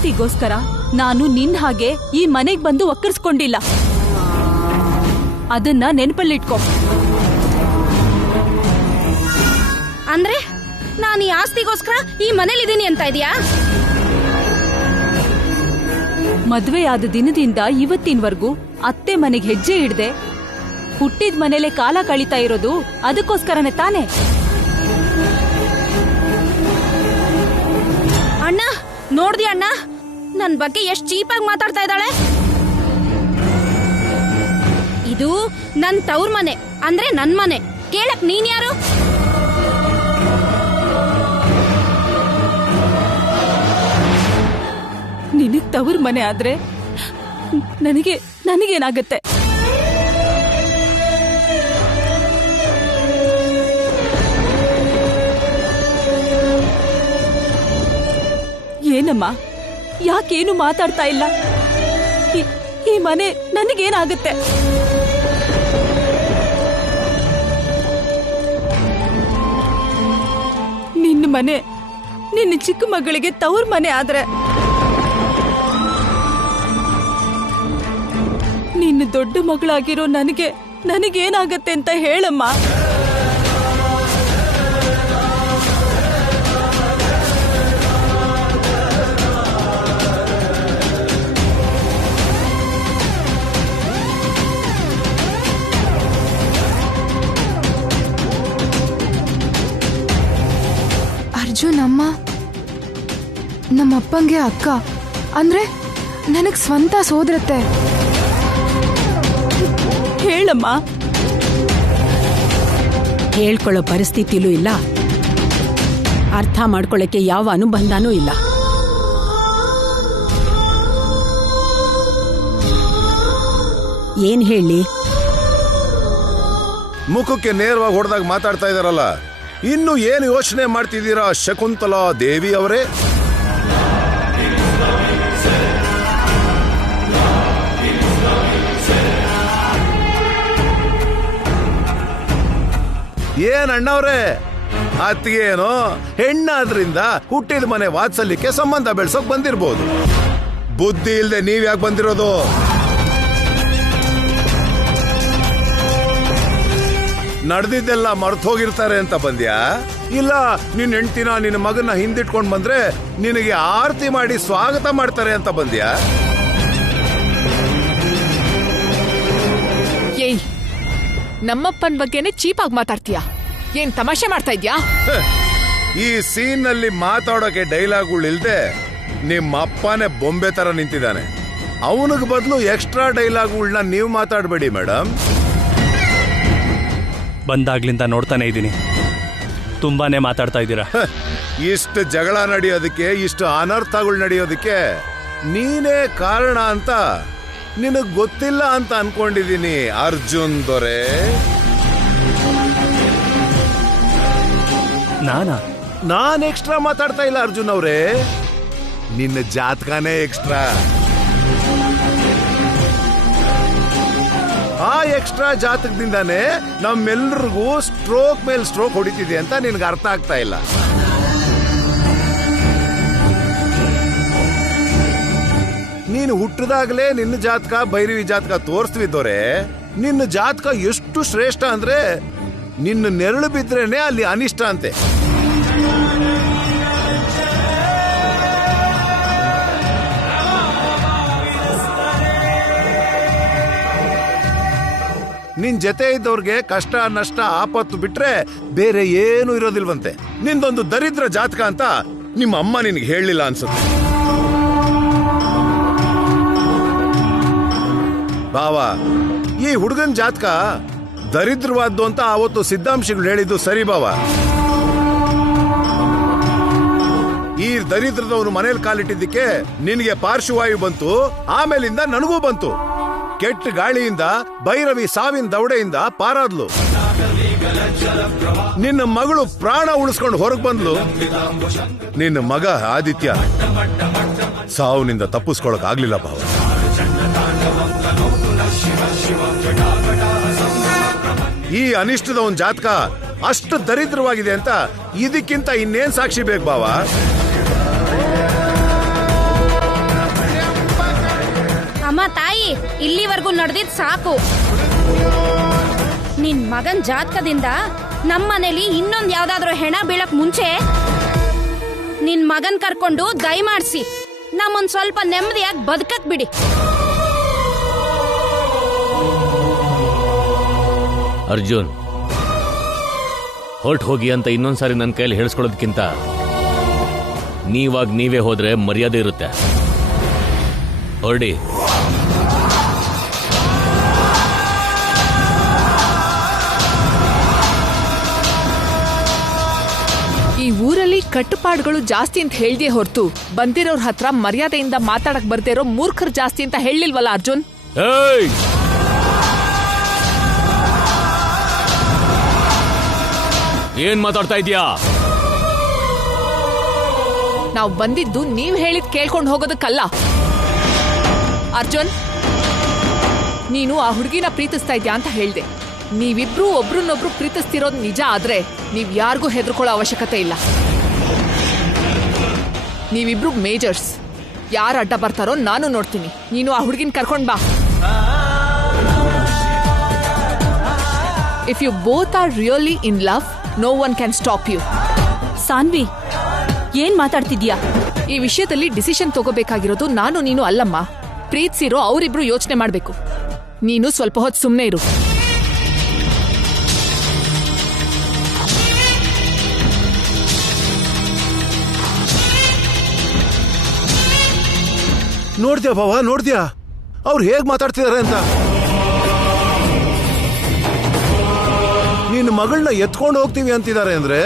ಆಸ್ತಿಗೋಸ್ಕರ ನಾನು ನಿನ್ ಹಾಗೆ ಈ ಮನೆಗ್ ಬಂದು ಒಕ್ಕರ್ಸ್ಕೊಂಡಿಲ್ಲ. ಅದನ್ನ ನೆನಪಲ್ಲಿಟ್ಕೋ. ಅಂದ್ರೆ ನಾನು ಈ ಆಸ್ತಿಗೋಸ್ಕರ ಈ ಮನೇಲಿದ್ದೀನಿ ಅಂತ ಇದೀಯಾ? ಮದ್ವೆ ಆದ ದಿನದಿಂದ ಇವತ್ತಿನವರೆಗೂ ಅತ್ತೆ ಮನೆಗೆ ಹೆಜ್ಜೆ ಇಡದೆ ಹುಟ್ಟಿದ ಮನೇಲೆ ಕಾಲ ಕಳೀತಾ ಇರೋದು ಅದಕ್ಕೋಸ್ಕರನೇ ತಾನೆ? ಅಣ್ಣ ನೋಡ್ದಿ ಅಣ್ಣ, ನನ್ ಬಗ್ಗೆ ಎಷ್ಟ್ ಚೀಪಾಗಿ ಮಾತಾಡ್ತಾ ಇದ್ದಾಳೆ. ಇದು ನನ್ ತವ್ರ ಮನೆ, ಅಂದ್ರೆ ನನ್ ಮನೆ. ಕೇಳಕ್ ನೀನ್ ಯಾರು? ನಿನಗ್ ತವ್ರ ಮನೆ ಆದ್ರೆ ನನಗೇನಾಗತ್ತೆ? ಏನಮ್ಮ, ಯಾಕೇನು ಮಾತಾಡ್ತಾ ಇಲ್ಲ? ಈ ಮನೆ ನನಗೇನಾಗುತ್ತೆ? ನಿನ್ನ ಮನೆ ನಿನ್ನ ಚಿಕ್ಕ ಮಗಳಿಗೆ ತವ್ರ ಮನೆ ಆದ್ರೆ ನಿನ್ನ ದೊಡ್ಡ ಮಗಳಾಗಿರೋ ನನಗೇನಾಗತ್ತೆ ಅಂತ ಹೇಳಮ್ಮ. ಅರ್ಜುನ್ ಅಮ್ಮ ನಮ್ಮಪ್ಪಂಗೆ ಅಕ್ಕ ಅಂದ್ರೆ ನನಗ್ ಸ್ವಂತ ಸೋದರತ್ತೆ. ಹೇಳಮ್ಮ. ಹೇಳ್ಕೊಳ್ಳೋ ಪರಿಸ್ಥಿತಿಲೂ ಇಲ್ಲ, ಅರ್ಥ ಮಾಡ್ಕೊಳ್ಳಕ್ಕೆ ಯಾವ ಅನುಬಂಧನೂ ಇಲ್ಲ. ಏನ್ ಹೇಳಿ? ಮುಖಕ್ಕೆ ನೇರವಾಗಿ ಹೊಡೆದಾಗ ಮಾತಾಡ್ತಾ ಇದಾರಲ್ಲ, ಇನ್ನು ಏನು ಯೋಚನೆ ಮಾಡ್ತಿದ್ದೀರಾ ಶಕುಂತಲಾ ದೇವಿ ಅವರೇ? ಏನ್ ಅಣ್ಣವ್ರೆ, ಅತ್ತಿಗೆ ಏನೋ ಹೆಣ್ಣಾದ್ರಿಂದ ಹುಟ್ಟಿದ ಮನೆ ವಾತ್ಸಲ್ಯಕ್ಕೆ ಸಂಬಂಧ ಬೆಳ್ಸೋಕ್ ಬಂದಿರ್ಬೋದು. ಬುದ್ಧಿ ಇಲ್ದೆ ನೀವ್ ಯಾಕೆ ಬಂದಿರೋದು? ನಡೆದಿದ್ದೆಲ್ಲ ಮರ್ತು ಹೋಗಿರ್ತಾರೆ ಅಂತ ಬಂದ್ಯಾ? ಇಲ್ಲ ನಿನ್ ಹೆಂಡ್ತಿನ ನಿನ್ನ ಮಗನ ಹಿಂದಿಟ್ಕೊಂಡ್ ಬಂದ್ರೆ ನಿನಗೆ ಆರತಿ ಮಾಡಿ ಸ್ವಾಗತ ಮಾಡ್ತಾರೆ ಅಂತ ಬಂದ್ಯಾ? ಏಯ್, ನಮ್ಮಪ್ಪನ ಬಗ್ಗೆನೆ ಚೀಪಾಗಿ ಮಾತಾಡ್ತೀಯಾ? ಏನ್ ತಮಾಷೆ ಮಾಡ್ತಾ ಇದ್ಯಾ? ಈ ಸೀನ್ ನಲ್ಲಿ ಮಾತಾಡೋಕೆ ಡೈಲಾಗ್ಗಳಿಲ್ದೆ ನಿಮ್ಮ ಅಪ್ಪನೇ ಬೊಂಬೆ ತರ ನಿಂತಿದ್ದಾನೆ. ಅವನಿಗೆ ಬದಲು ಎಕ್ಸ್ಟ್ರಾ ಡೈಲಾಗ್ಗಳನ್ನ ನೀವು ಮಾತಾಡಬೇಡಿ ಮೇಡಮ್. ಬಂದಾಗ್ಲಿಂದ ನೋಡ್ತಾನೆ ಇದ್ದೀನಿ, ತುಂಬಾನೇ ಮಾತಾಡ್ತಾ ಇದ್ದೀರಾ. ಇಷ್ಟು ಜಗಳ ನಡೆಯೋದಕ್ಕೆ, ಇಷ್ಟು ಅನರ್ಥಗಳು ನಡೆಯೋದಕ್ಕೆ ನೀನೇ ಕಾರಣ ಅಂತ ನಿನಗ್ ಗೊತ್ತಿಲ್ಲ ಅಂತ ಅನ್ಕೊಂಡಿದೀನಿ ಅರ್ಜುನ್ ದೊರೆ. ನಾನ್ ಎಕ್ಸ್ಟ್ರಾ ಮಾತಾಡ್ತಾ ಇಲ್ಲ ಅರ್ಜುನ್ ಅವ್ರೆ, ನಿನ್ನ ಜಾತಕನೇ ಎಕ್ಸ್ಟ್ರಾ. ಆ ಎಕ್ಸ್ಟ್ರಾ ಜಾತಕದಿಂದಾನೇ ನಮ್ಮೆಲ್ರಿಗೂ ಸ್ಟ್ರೋಕ್ ಮೇಲ್ ಸ್ಟ್ರೋಕ್ ಹೊಡಿತಿದೆ ಅಂತ ನಿನ್ಗೆ ಅರ್ಥ ಆಗ್ತಾ ಇಲ್ಲ. ನೀನು ಹುಟ್ಟಿದಾಗಲೇ ನಿನ್ನ ಜಾತಕ ಭೈರವಿ ಜಾತಕ ತೋರಿಸ್ತಿದ್ದೋರೆ. ನಿನ್ನ ಜಾತಕ ಎಷ್ಟು ಶ್ರೇಷ್ಠ ಅಂದ್ರೆ ನಿನ್ನ ನೆರಳು ಬಿದ್ರೇನೆ ಅಲ್ಲಿ ಅನಿಷ್ಟ ಅಂತೆ. ನಿನ್ ಜೊತೆ ಇದ್ದವ್ರಿಗೆ ಕಷ್ಟ ನಷ್ಟ ಆಪತ್ತು ಬಿಟ್ರೆ ಬೇರೆ ಏನು ಇರೋದಿಲ್ವಂತೆ. ನಿಂದೊಂದು ದರಿದ್ರ ಜಾತಕ ಅಂತ ನಿಮ್ಮ ಅಮ್ಮ ನಿನ್ಗೆ ಹೇಳಲಿಲ್ಲ ಅನ್ಸುತ್ತೆ. ಬಾವ, ಈ ಹುಡುಗನ್ ಜಾತಕ ದರಿದ್ರವಾದ್ದು ಅಂತ ಅವತ್ತು ಸಿದ್ಧಾಂಶಗಳು ಹೇಳಿದ್ದು ಸರಿ ಬಾವ. ಈ ದರಿದ್ರದವನು ಮನೇಲಿ ಕಾಲಿಟ್ಟಿದ್ದಕ್ಕೆ ನಿನಗೆ ಪಾರ್ಶ್ವವಾಯು ಬಂತು, ಆಮೇಲಿಂದ ನನಗೂ ಬಂತು. ಕೆಟ್ಟ ಗಾಳಿಯಿಂದ ಭೈರವಿ ಸಾವಿನ ದವಡೆಯಿಂದ ಪಾರಾದ್ಲು. ನಿನ್ನ ಮಗಳು ಪ್ರಾಣ ಉಳಿಸ್ಕೊಂಡು ಹೊರಗೆ ಬಂದ್ಲು. ನಿನ್ನ ಮಗ ಆದಿತ್ಯ ಸಾವುನಿಂದ ತಪ್ಪಿಸ್ಕೊಳಕ್ ಆಗ್ಲಿಲ್ಲ ಭಾವ. ಈ ಅನಿಷ್ಟದ ಒಂದು ಜಾತಕ ಅಷ್ಟು ದರಿದ್ರವಾಗಿದೆ ಅಂತ ಇದಕ್ಕಿಂತ ಇನ್ನೇನ್ ಸಾಕ್ಷಿ ಬೇಕು ಬಾವ? ಅಮ್ಮ ತಾಯಿ, ಇಲ್ಲಿವರೆಗೂ ನಡೆದಿದ್ ಸಾಕು. ನಿನ್ ಮಗನ್ ಜಾತಕದಿಂದ ನಮ್ಮನೇಲಿ ಇನ್ನೊಂದ್ ಯಾವ್ದಾದ್ರು ಹೆಣ ಬೀಳಕ್ ಮುಂಚೆ ನಿನ್ ಮಗನ್ ಕರ್ಕೊಂಡು ದಯಮಾಡ್ಸಿ ನಮ್ಮೊಂದ್ ಸ್ವಲ್ಪ ನೆಮ್ಮದಿಯಾಗಿ ಬದುಕಕ್ ಬಿಡಿ. ಅರ್ಜುನ್, ಹೊರಟು ಹೋಗಿ ಅಂತ ಇನ್ನೊಂದ್ಸಾರಿ ನನ್ನ ಕೈಯಲ್ಲಿ ಹೇಳಿಸ್ಕೊಳ್ಳೋದಕ್ಕಿಂತ ನೀವೇ ಹೋದ್ರೆ ಮರ್ಯಾದೆ ಇರುತ್ತೆ. ಹೊರಡಿ. ಈ ಊರಲ್ಲಿ ಕಟ್ಟುಪಾಡುಗಳು ಜಾಸ್ತಿ ಅಂತ ಹೇಳ್ದೆ ಹೊರತು ಬಂದಿರೋರ್ ಹತ್ರ ಮರ್ಯಾದೆಯಿಂದ ಮಾತಾಡಕ್ ಬರ್ದೇ ಇರೋ ಮೂರ್ಖರು ಜಾಸ್ತಿ ಅಂತ ಹೇಳಿಲ್ವಲ್ಲ ಅರ್ಜುನ್? ಏನ್ ಮಾತಾಡ್ತಾ ಇದೀಯಾ? ನಾವು ಬಂದಿದ್ದು ನೀವ್ ಹೇಳಿದ್ ಕೇಳ್ಕೊಂಡು ಹೋಗೋದಕ್ಕಲ್ಲ. ಅರ್ಜುನ್, ನೀನು ಆ ಹುಡುಗಿನ ಪ್ರೀತಿಸ್ತಾ ಇದ್ಯಾ ಅಂತ ಹೇಳ್ದೆ. ನೀವಿಬ್ರು ಒಬ್ರನ್ನೊಬ್ರು ಪ್ರೀತಿಸ್ತಿರೋದು ನಿಜ ಆದ್ರೆ ನೀವ್ ಯಾರಿಗೂ ಹೆದರ್ಕೊಳ್ಳೋ ಅವಶ್ಯಕತೆ ಇಲ್ಲ. ನೀವಿಬ್ರು ಮೇಜರ್ಸ್. ಯಾರು ಅಡ್ಡ ಬರ್ತಾರೋ ನಾನು ನೋಡ್ತೀನಿ. ನೀನು ಆ ಹುಡುಗಿನ ಕರ್ಕೊಂಡ್ ಬಾ. If you both are really in love, no one can stop you. Saanvi, ಏನ್ ಮಾತಾಡ್ತಿದ್ಯಾ? ಈ ವಿಷಯದಲ್ಲಿ ಡಿಸಿಷನ್ ತಗೋಬೇಕಾಗಿರೋದು ನಾನು ನೀನು ಅಲ್ಲಮ್ಮ. ಪ್ರೀತಿಸಿರೋ ಅವರಿಬ್ರು ಯೋಚನೆ ಮಾಡ್ಬೇಕು. ನೀನು ಸ್ವಲ್ಪ ಹೊತ್ತು ಸುಮ್ಮನೆ ಇರು. ನೋಡ್ದ್ಯಾ ಬಾವ, ನೋಡ್ದ್ಯಾ ಅವ್ರು ಹೇಗ್ ಮಾತಾಡ್ತಿದಾರೆ ಅಂತ? ನಿನ್ನ ಮಗಳನ್ನ ಎತ್ಕೊಂಡು ಹೋಗ್ತೀವಿ ಅಂತಿದ್ದಾರೆ ಅಂದ್ರೆ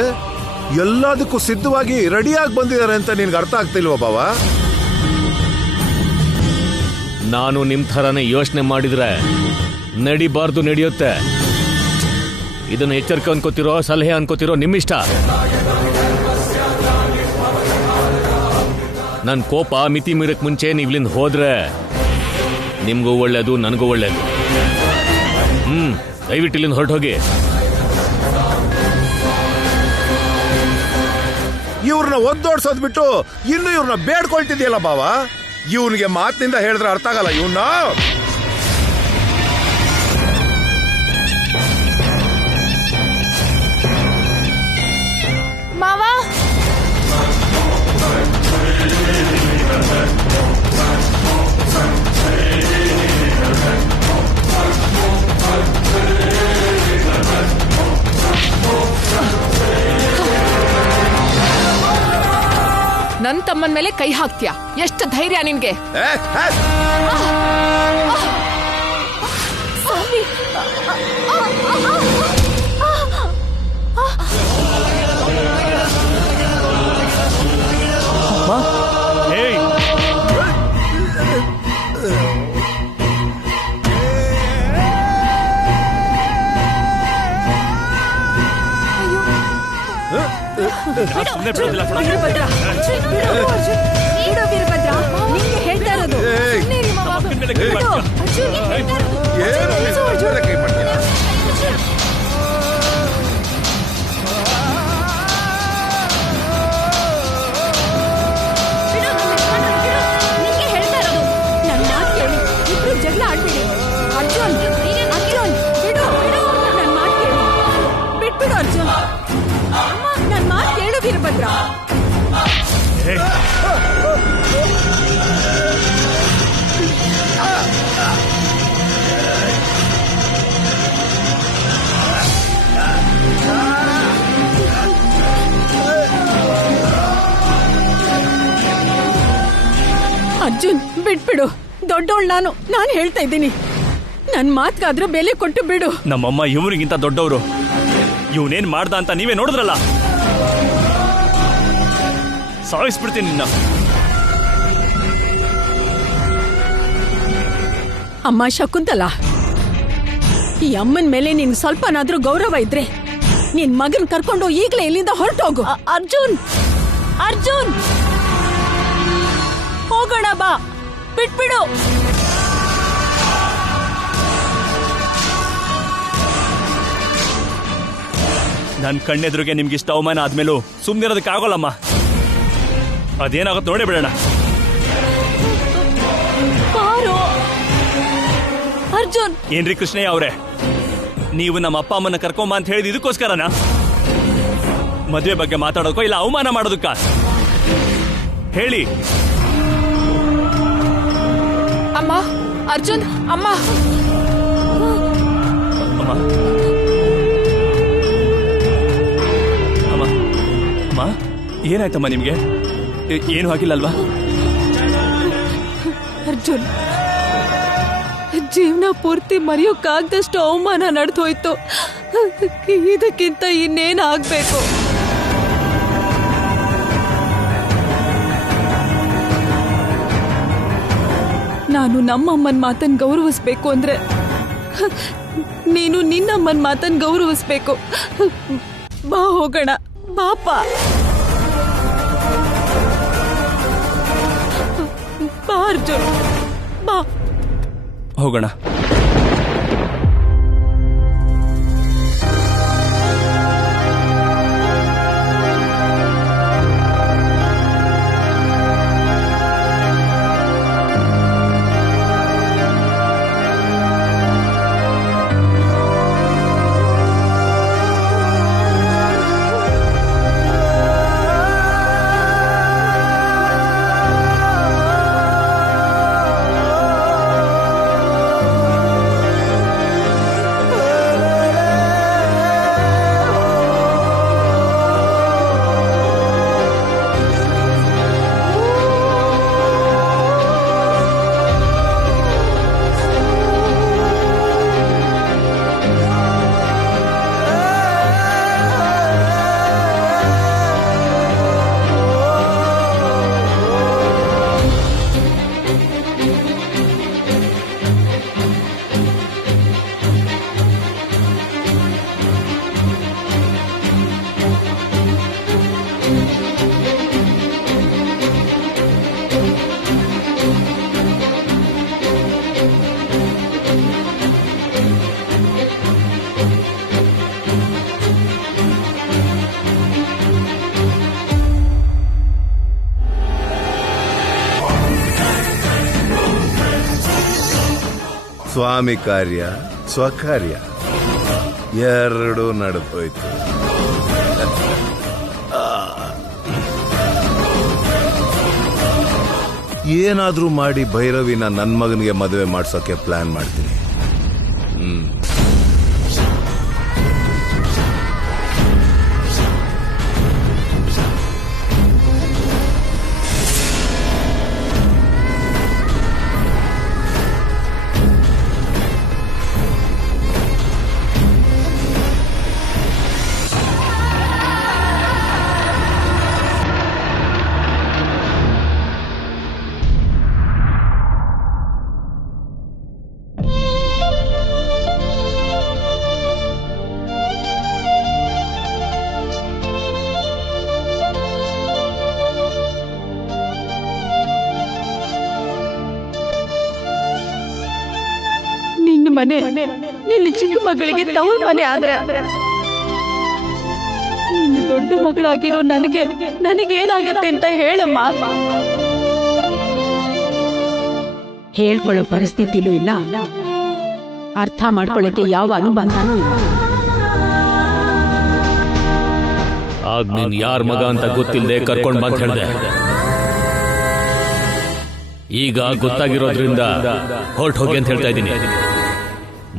ಎಲ್ಲದಕ್ಕೂ ಸಿದ್ಧವಾಗಿ ರೆಡಿಯಾಗಿ ಬಂದಿದ್ದಾರೆ ಅಂತ ನಿನ್ಗೆ ಅರ್ಥ ಆಗ್ತಿಲ್ವಾ ಬಾವ? ನಾನು ನಿಮ್ ಥರನೇ ಯೋಚನೆ ಮಾಡಿದ್ರೆ ನಡಿಬಾರ್ದು ನಡೆಯುತ್ತೆ. ಇದನ್ನ ಎಚ್ಚರಿಕೆ ಅನ್ಕೋತಿರೋ ಸಲಹೆ ಅನ್ಕೋತಿರೋ ನಿಮ್ಮಿಷ್ಟ. ನನ್ನ ಕೋಪ ಮಿತಿ ಮೀರಕ್ ಮುಂಚೆ ನೀವ್ಲಿಂದ ಹೋದ್ರೆ ನಿಮ್ಗೂ ಒಳ್ಳೇದು, ನನಗೂ ಒಳ್ಳೇದು. ದಯವಿಟ್ಟು ಇಲ್ಲಿಂದ ಹೊರಟೋಗಿ. ಇವ್ರನ್ನ ಒದ್ದೋಡ್ಸೋದ್ ಬಿಟ್ಟು ಇನ್ನು ಇವ್ರನ್ನ ಬೇಡ್ಕೊಳ್ತಿದ್ಯಲ್ಲ ಬಾವ. ಇವನಿಗೆ ಮಾತಿನಿಂದ ಹೇಳಿದ್ರೆ ಅರ್ಥ ಆಗಲ್ಲ ಇವನ್ನ. ಮಾವಾ, ನನ್ ತಮ್ಮನ್ ಮೇಲೆ ಕೈ ಹಾಕ್ತೀಯ? ಎಷ್ಟು ಧೈರ್ಯ ನಿನ್ಗೆ? ಹೇಳ್ತಾ ಇರೋದು ನನ್ನ ಮಾತು ಕೇಳಿ. ಇಬ್ರು ಜಗಳ ಆಡ್ಬೇಡಿ. ಅರ್ಜುನ್, ಅರ್ಜುನ್ ಬಿಡು, ನನ್ನ ಮಾತು ಕೇಳಿ. ಬಿಟ್ಬಿಡು ಅರ್ಜುನ್. ನನ್ನ ಮಾತು ಕೇಳು ವೀರಭದ್ರ. ಅರ್ಜುನ್ ಬಿಟ್ಬಿಡು. ದೊಡ್ಡವಳು ನಾನು ಹೇಳ್ತಾ ಇದ್ದೀನಿ. ನನ್ನ ಮಾತ್ಗಾದ್ರೂ ಬೆಲೆ ಕೊಟ್ಟು ಬಿಡು. ನಮ್ಮಮ್ಮ ಇವರಿಗಿಂತ ದೊಡ್ಡವರು. ಇವನೇನ್ ಮಾಡ್ದ ಅಂತ ನೀವೇ ನೋಡಿದ್ರಲ್ಲ. ಸಾಯಿಸ್ಬಿಡ್ತೀನಿ ನಿನ್ನ. ಅಮ್ಮ ಶಕುಂತಲಾ, ಈ ಅಮ್ಮನ ಮೇಲೆ ನಿನ್ ಸ್ವಲ್ಪನಾದ್ರೂ ಗೌರವ ಇದ್ರೆ ನಿನ್ ಮಗನ್ ಕರ್ಕೊಂಡು ಈಗ್ಲೇ ಇಲ್ಲಿಂದ ಹೊರಟೋಗು. ಅರ್ಜುನ್, ಅರ್ಜುನ್ ಹೋಗೋಣ ಬಾ. ಬಿಟ್ಬಿಡು. ನನ್ನ ಕಣ್ಣೆದುರಿಗೆ ನಿಮ್ಗಿಷ್ಟ ಅವಮಾನ ಆದ್ಮೇಲೂ ಸುಮ್ಮನಿರೋದಕ್ಕಾಗೋಲ್ಲಮ್ಮ. ಅದೇನಾಗುತ್ತೆ ನೋಡೇ ಬಿಡೋಣ. ಬಾರೋ ಅರ್ಜುನ್ ಏನ್ರಿ ಕೃಷ್ಣಯ್ಯ ಅವ್ರೆ, ನೀವು ನಮ್ಮ ಅಪ್ಪ ಅಮ್ಮನ ಕರ್ಕೊಂಬ ಅಂತ ಹೇಳಿದ ಇದಕ್ಕೋಸ್ಕರನಾ? ಮದ್ವೆ ಬಗ್ಗೆ ಮಾತಾಡೋಕೋ ಇಲ್ಲ ಅವಮಾನ ಮಾಡೋದಕ್ಕ? ಹೇಳಿ. ಅಮ್ಮ, ಅರ್ಜುನ್, ಅಮ್ಮ. ಅಮ್ಮ ಅಮ್ಮ ಅಮ್ಮ, ಏನಾಯ್ತಮ್ಮ ನಿಮ್ಗೆ? ಏನು ಆಗಿಲ್ಲಲ್ವಾ? ಅರ್ಜುನ್, ಜೀವನ ಪೂರ್ತಿ ಮರೆಯೋಕ್ಕಾಗ್ದಷ್ಟು ಅವಮಾನ ನಡೆದೋಯ್ತು. ಇದಕ್ಕಿಂತ ಇನ್ನೇನ್ ಆಗ್ಬೇಕು? ನಾನು ನಮ್ಮಮ್ಮನ ಮಾತನ್ನ ಗೌರವಿಸ್ಬೇಕು ಅಂದ್ರೆ ನೀನು ನಿನ್ನಮ್ಮನ ಮಾತನ್ನ ಗೌರವಿಸ್ಬೇಕು. ಬಾ ಹೋಗೋಣ, ಬಾಪ. ಬಾ ಅರ್ಜುನ್, ಬಾ ಹೋಗೋಣ. ಸ್ವಾಮಿ ಕಾರ್ಯ ಸ್ವಕಾರ್ಯ ಎರಡೂ ನಡೆದೋಯ್ತು. ಏನಾದ್ರೂ ಮಾಡಿ ಭೈರವಿನ ನನ್ನ ಮಗನಿಗೆ ಮದುವೆ ಮಾಡ್ಸೋಕೆ ಪ್ಲಾನ್ ಮಾಡ್ತೀನಿ. ಮನೆ ನಿನ್ನ ಚಿಕ್ಕ ಮಗಳಿಗೆ ತವ್ರ ಮನೆ ಆದ್ರೆ ನಿನ್ನ ದೊಡ್ಡ ಮಗಳಾಗಿರೋ ನನಗೇನಾಗತ್ತೆ ಅಂತ ಹೇಳಮ್ಮ. ಹೇಳ್ಕೊಳ್ಳೋ ಪರಿಸ್ಥಿತಿಲೂ ಇಲ್ಲ, ಅರ್ಥ ಮಾಡ್ಕೊಳ್ಳೋಕೆ ಯಾವ ಅನುಬಂಧನೂ ಇಲ್ಲ. ಆಗ ನೀನ್ ಯಾರ ಮಗ ಅಂತ ಗೊತ್ತಿಲ್ಲದೆ ಕರ್ಕೊಂಡ್ ಬಂತ ಹೇಳ್ದೆ. ಈಗ ಗೊತ್ತಾಗಿರೋದ್ರಿಂದ ಹೊರಟು ಹೋಗಿ ಅಂತ ಹೇಳ್ತಾ ಇದ್ದೀನಿ.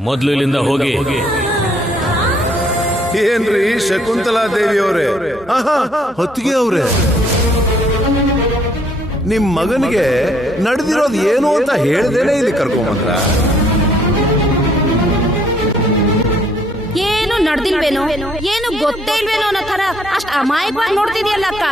ಮೊದ್ಲು ಇಲ್ಲಿಂದ ಹೋಗಿ. ಏನ್ರಿ ಶಕುಂತಲಾ ದೇವಿ ಅವರೇ, ಹೊತ್ತಿಗೆ ಅವ್ರೆ, ನಿಮ್ ಮಗನಿಗೆ ನಡೆದಿರೋದು ಏನು ಅಂತ ಹೇಳ್ದೇನೆ ಇಲ್ಲಿ ಕರ್ಕೊಂಬಂದ್ರ? ಏನು ನಡೆದಿಲ್ವೇನೋ, ಏನು ಗೊತ್ತೇ ಇಲ್ವೇನೋ ಅನ್ನೋ ತರ ಅಷ್ಟು ಅಮಾಯಕವಾಗಿ ನೋಡ್ತಿದ್ಯಲ್ಲ ಅಕ್ಕ.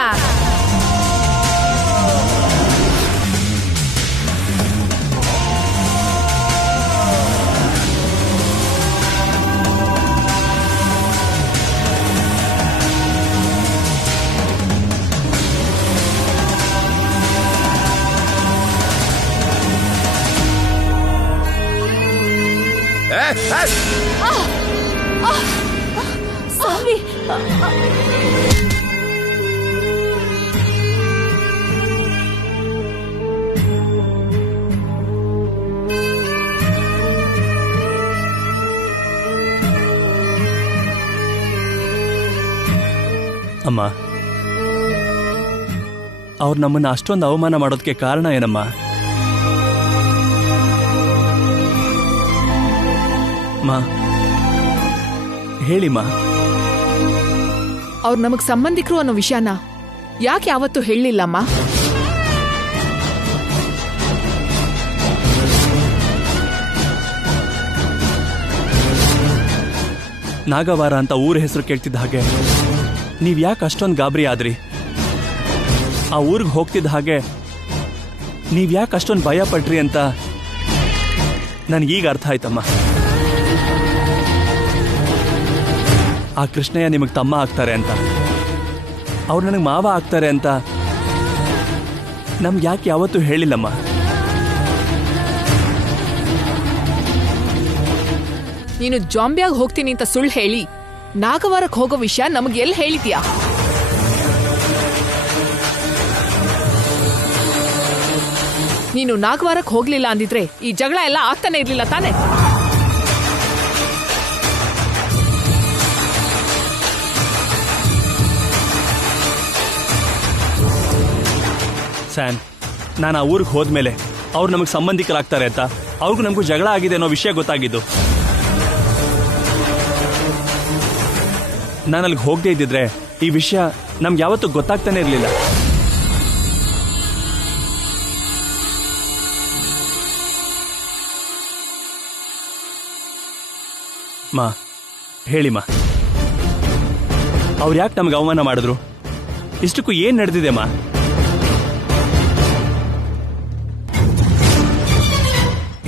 ಸ್ವಾಮಿ, ಅಮ್ಮ, ಅವ್ರು ನಮ್ಮನ್ನ ಅಷ್ಟೊಂದು ಅವಮಾನ ಮಾಡೋದಕ್ಕೆ ಕಾರಣ ಏನಮ್ಮ? ಮಾ, ಹೇಳಿಮ್ಮ. ಅವ್ರು ನಮಗ್ ಸಂಬಂಧಿಕರು ಅನ್ನೋ ವಿಷಯನ ಯಾಕೆ ಯಾವತ್ತೂ ಹೇಳಲಿಲ್ಲಮ್ಮ? ನಾಗವಾರ ಅಂತ ಊರ ಹೆಸರು ಕೇಳ್ತಿದ್ದ ಹಾಗೆ ನೀವ್ ಯಾಕೆ ಅಷ್ಟೊಂದು ಗಾಬರಿ ಆದ್ರಿ? ಆ ಊರಿಗೆ ಹೋಗ್ತಿದ್ದ ಹಾಗೆ ನೀವ್ ಯಾಕೆ ಅಷ್ಟೊಂದು ಭಯ ಪಟ್ರಿ ಅಂತ ನನ್ಗೀಗ ಅರ್ಥ ಆಯ್ತಮ್ಮ. ಆ ಕೃಷ್ಣಯ್ಯ ನಿಮಗೆ ತಮ್ಮ ಆಗ್ತಾರೆ ಅಂತ, ಅವ್ರು ನನಗೆ ಮಾವ ಆಗ್ತಾರೆ ಅಂತ ನಮ್ಗೆ ಯಾಕೆ ಯಾವತ್ತೂ ಹೇಳಿಲ್ಲಮ್ಮ. ನೀನು ಜಾಂಬಿಯಾಗಿ ಹೋಗ್ತೀನಿ ಅಂತ ಸುಳ್ಳು ಹೇಳಿ ನಾಗವಾರಕ್ಕೆ ಹೋಗೋ ವಿಷಯ ನಮಗೆ ಎಲ್ಲಿ ಹೇಳಿದ್ಯಾ? ನೀನು ನಾಗವಾರಕ್ಕೆ ಹೋಗ್ಲಿಲ್ಲ ಅಂದಿದ್ರೆ ಈ ಜಗಳ ಎಲ್ಲ ಆಗ್ತಾನೆ ಇರ್ಲಿಲ್ಲ ತಾನೆ? ಸ್ಯಾನ್, ನಾನು ಆ ಊರಿಗೆ ಹೋದ್ಮೇಲೆ ಅವ್ರು ನಮಗೆ ಸಂಬಂಧಿಕರಾಗ್ತಾರೆ ಅಂತ ಅವ್ರಿಗೂ ನಮಗೂ ಜಗಳ ಆಗಿದೆ ಅನ್ನೋ ವಿಷಯ ಗೊತ್ತಾಗಿದ್ದು. ನಾನು ಅಲ್ಲಿಗೆ ಹೋಗದೆ ಇದ್ದಿದ್ರೆ ಈ ವಿಷಯ ನಮ್ಗೆ ಯಾವತ್ತೂ ಗೊತ್ತಾಗ್ತಾನೆ ಇರಲಿಲ್ಲ. ಮಾ, ಹೇಳಿಮ್ಮ, ಅವ್ರು ಯಾಕೆ ನಮ್ಗೆ ಅವಮಾನ ಮಾಡಿದ್ರು? ಇಷ್ಟಕ್ಕೂ ಏನ್ ನಡೆದಿದೆ ಮಾ?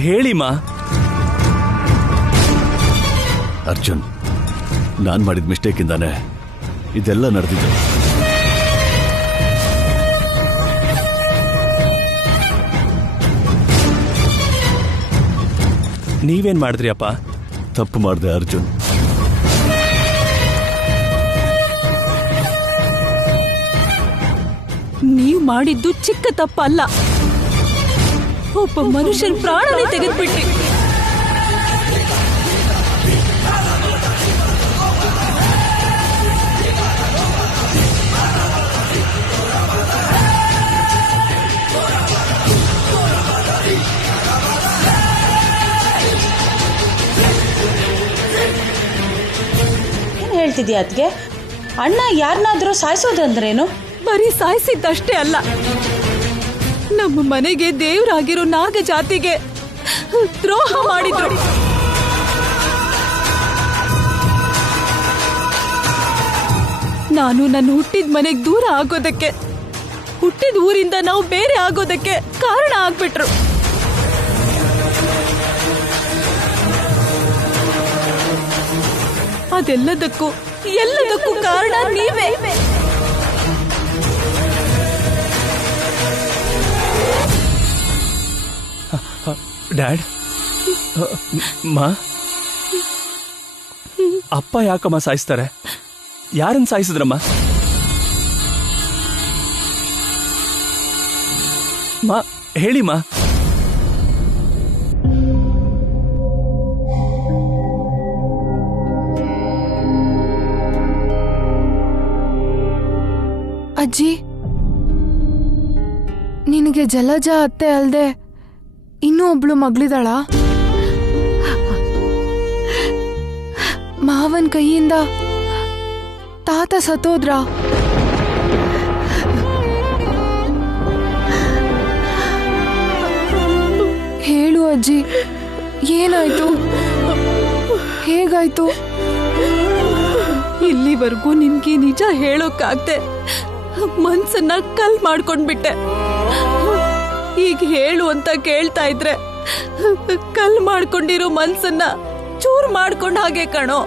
ಹೇಳಿಮ್ಮ. ಅರ್ಜುನ್, ನಾನ್ ಮಾಡಿದ ಮಿಸ್ಟೇಕ್ ಇಂದಾನೆ ಇದೆಲ್ಲ ನಡೆದಿದೆ. ನೀವೇನ್ ಮಾಡಿದ್ರಿ ಅಪ್ಪ? ತಪ್ಪು ಮಾಡಿದೆ ಅರ್ಜುನ್. ನೀವು ಮಾಡಿದ್ದು ಚಿಕ್ಕ ತಪ್ಪಲ್ಲ, ಒಬ್ಬ ಮನುಷ್ಯನ ಪ್ರಾಣನೇ ತೆಗೆದ್ಬಿಟ್ರಿ. ಹೇಳ್ತಿದ್ಯಾ ಅದ್ಗೆ? ಅಣ್ಣ ಯಾರನ್ನಾದ್ರೂ ಸಾಯಿಸೋದಂದ್ರೇನು? ಬರೀ ಸಾಯಿಸಿದ್ದಷ್ಟೇ ಅಲ್ಲ, ನಮ್ಮ ಮನೆಗೆ ದೇವರಾಗಿರೋ ನಾಗ ಜಾತಿಗೆ ದ್ರೋಹ ಮಾಡಿದ್ರು. ನಾನು ನನ್ನ ಹುಟ್ಟಿದ ಮನೆಗೆ ದೂರ ಆಗೋದಕ್ಕೆ, ಹುಟ್ಟಿದ ಊರಿಂದ ನಾವು ಬೇರೆ ಆಗೋದಕ್ಕೆ ಕಾರಣ ಆಗ್ಬಿಟ್ರು. ಅದೆಲ್ಲದಕ್ಕೂ ಎಲ್ಲದಕ್ಕೂ ಕಾರಣ ನೀವೇ. ಡ್ಯಾಡ್, ಮಾ, ಅಪ್ಪ ಯಾಕಮ್ಮ ಸಾಯಿಸ್ತಾರೆ? ಯಾರನ್ನ ಸಾಯಿಸಿದ್ರಮ್ಮ? ಮಾ, ಹೇಳಿಮ್ಮ. ಅಜ್ಜಿ, ನಿನಗೆ ಜಲಜ ಅತ್ತೆ ಅಲ್ದೆ ಇನ್ನೂ ಒಬ್ಳು ಮಗಳಿದಾಳ. ಮಾವನ್ ಕೈಯಿಂದ ತಾತ ಸತ್ತೋದ್ರ. ಹೇಳು ಅಜ್ಜಿ, ಏನಾಯ್ತು? ಹೇಗಾಯ್ತು? ಇಲ್ಲಿವರೆಗೂ ನಿನ್ಗೆ ನಿಜ ಹೇಳೋಕ್ಕಾಗ್ದೆ ಮನ್ಸನ್ನ ಕಲ್ ಮಾಡ್ಕೊಂಡ್ಬಿಟ್ಟೆ. ಈಗ ಹೇಳು ಅಂತ ಕೇಳ್ತಾ ಇದ್ರೆ ಕಲ್ ಮಾಡ್ಕೊಂಡಿರೋ ಮನ್ಸನ್ನ ಚೂರ್ ಮಾಡ್ಕೊಂಡ್ ಹಾಗೆ ಕಣೋ.